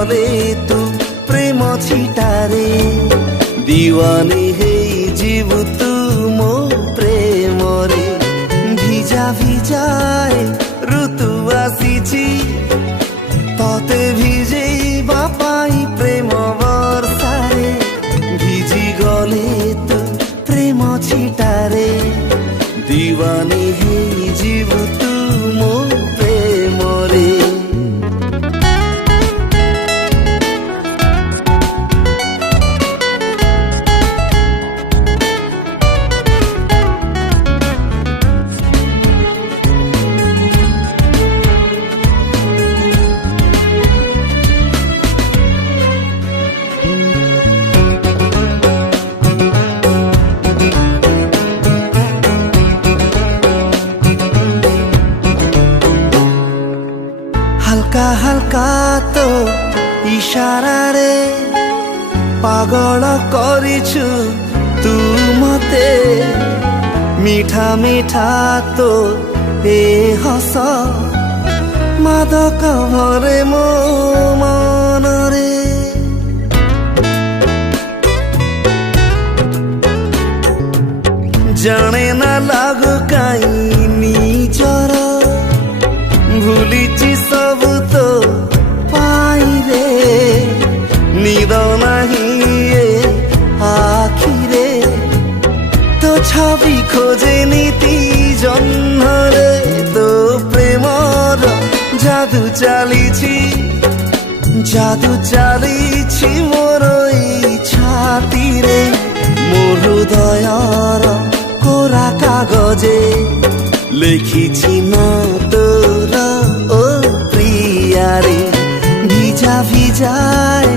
गले तू प्रेम छिटारे दीवानी हे जीव तू मो प्रेम रे भिजा भिजाए ऋतु आसीची तते भिजेइबा पाई प्रेम वर्षारे भिजी गले तू प्रेम छिटारे दीवानी हे जीव तू मो प्रेम रे हल्का हल्का तो इशारा रे पागल करिछु तू मते मीठा मीठा तो ए हस मादक भरे मो मन रे जाने ना लागो काई निजर भूलिची सब तो पाई रे निद नहीं ये आखिरे तो छवि खोजे नीति जन्म रे तो प्रेमर जादू चालीछि मोर ई छाती रे मोर हृदयर कोरा कागजे लिखिछि ना तोर ओ प्रिया रे भिजा भिजाए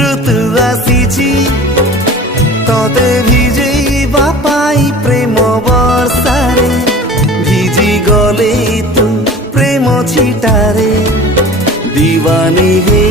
ऋतु आसीछि तते भिजेइबा पाई प्रेम वर्षारे भिजी गले तू प्रेम छिटारे दीवानी हे